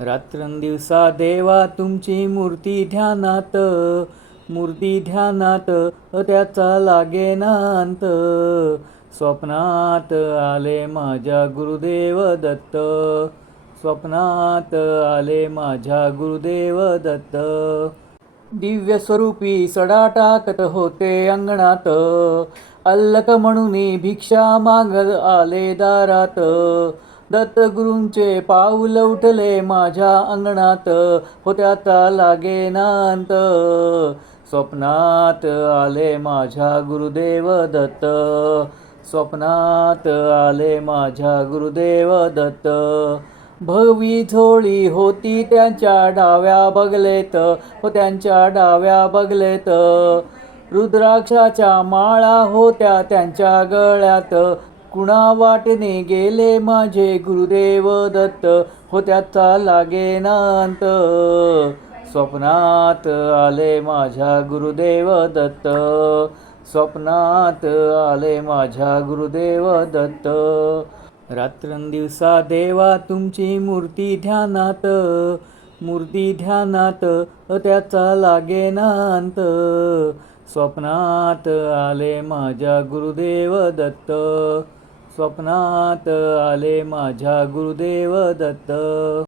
रात्रंदिवसा देवा तुमची मूर्ती ध्यानात त्याचा लागेना अंत. स्वप्नात आले माझ्या गुरुदेव दत्त, स्वप्नात आले माझ्या गुरुदेव दत्त. दिव्य स्वरूपी सडा टाकत होते अंगणात, अल्लक म्हणून भिक्षा मागत आले दारात. दत्तगुरूंचे पाऊल उठले माझ्या अंगणात, त्याचा लागेना अंत. स्वप्नात आले माझ्या गुरुदेव दत्त, स्वप्नात आले माझ्या गुरुदेव दत्त. भगवी झोळी होती त्यांच्या डाव्या बगलेत, त्यांच्या डाव्या बगलेत. रुद्राक्षाच्या माळा होत्या त्यांच्या गळ्यात, कुणा वाटेने गेले माझे गुरुदेव दत्त, त्याचा लागेना अंत. स्वप्नात आले माझ्या गुरुदेव दत्त, स्वप्नात आले माझ्या गुरुदेव दत्त. रात्रंदिवसा देवा तुमची मूर्ती ध्यानात त्याचा लागेना अंत. स्वप्नात आले माझ्या गुरुदेव दत्त, स्वप्नात आले माझ्या गुरुदेव दत्त.